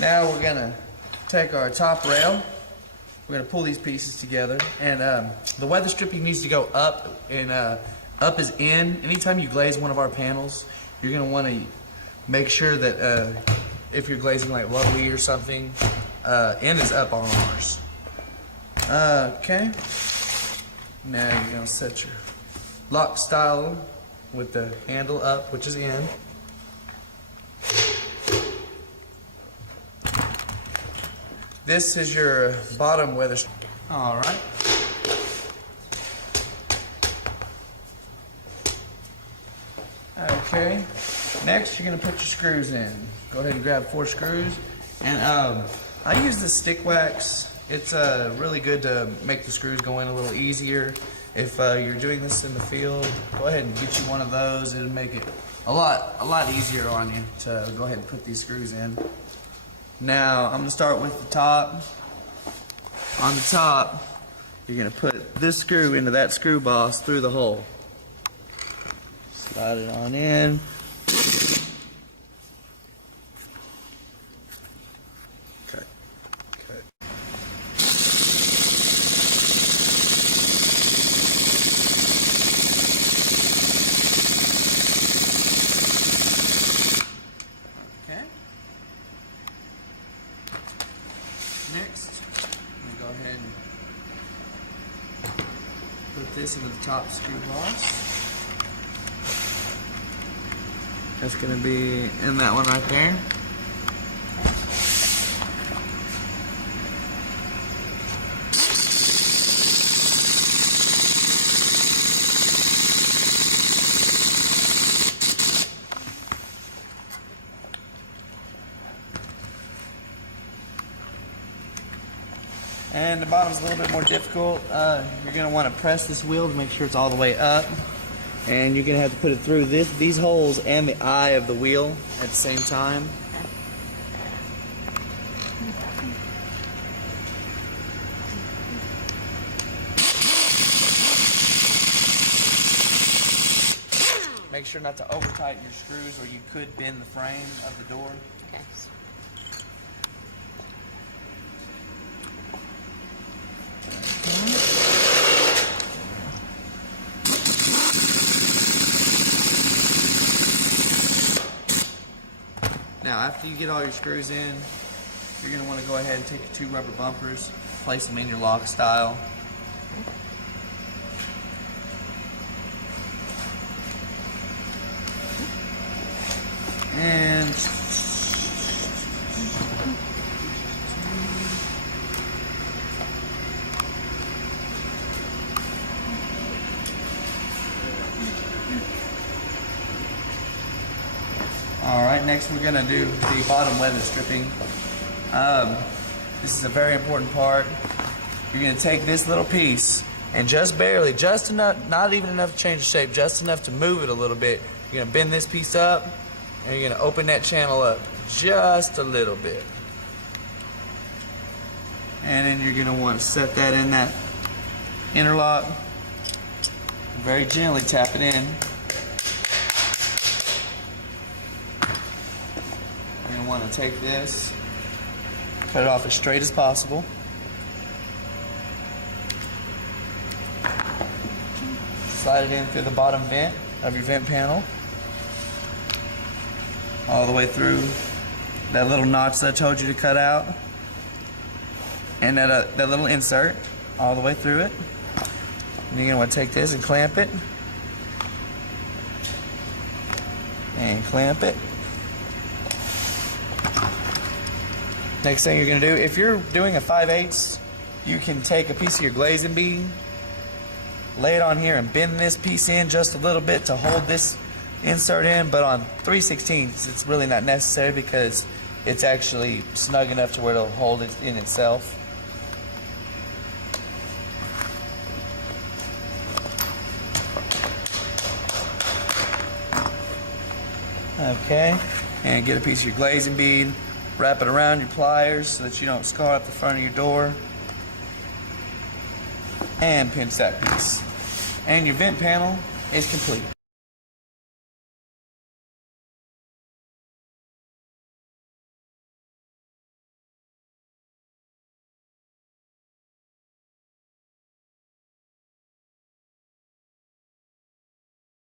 Now we're gonna take our top rail. We're gonna pull these pieces together, and the weather stripping needs to go up, and up is in. Anytime you glaze one of our panels, you're gonna want to make sure that if you're glazing like lovely or something, in is up on ours. Okay. Now you're gonna set your lock style with the handle up, which is in. This is your bottom weather. All right. Okay. Next, you're gonna put your screws in. Go ahead and grab 4 screws. And I use the stick wax. It's really good to make the screws go in a little easier. If you're doing this in the field, go ahead and get you one of those. It'll make it a lot easier on you to go ahead and put these screws in. Now, I'm going to start with the top. On the top, you're going to put this screw into that screw boss through the hole. Slide it on in. Okay. Okay. Okay. Next, I'm going to go ahead and put this into the top screw boss. That's going to be in that one right there. And the bottom's a little bit more difficult. You're going to want to press this wheel to make sure it's all the way up. And you're going to have to put it through these holes and the eye of the wheel at the same time. Make sure not to over-tighten your screws or you could bend the frame of the door. Okay. Now, after you get all your screws in, you're going to want to go ahead and take your 2 rubber bumpers, place them in your lock style. And alright, next we're going to do the bottom weather stripping. This is a very important part. You're going to take this little piece and just barely, just enough, not even enough to change the shape, just enough to move it a little bit. You're going to bend this piece up and you're going to open that channel up just a little bit. And then you're going to want to set that in that interlock. Very gently tap it in. You're going to want to take this, cut it off as straight as possible. Slide it in through the bottom vent of your vent panel. All the way through that little notch that I told you to cut out. And that little insert all the way through it. And you're going to want to take this and clamp it. And clamp it. Next thing you're going to do, if you're doing a 5/8, you can take a piece of your glazing bead, lay it on here and bend this piece in just a little bit to hold this insert in, but on 3/16 it's really not necessary because it's actually snug enough to where it'll hold it in itself. Okay, and get a piece of your glazing bead, wrap it around your pliers so that you don't scar up the front of your door, and pinch that piece. And your vent panel is complete.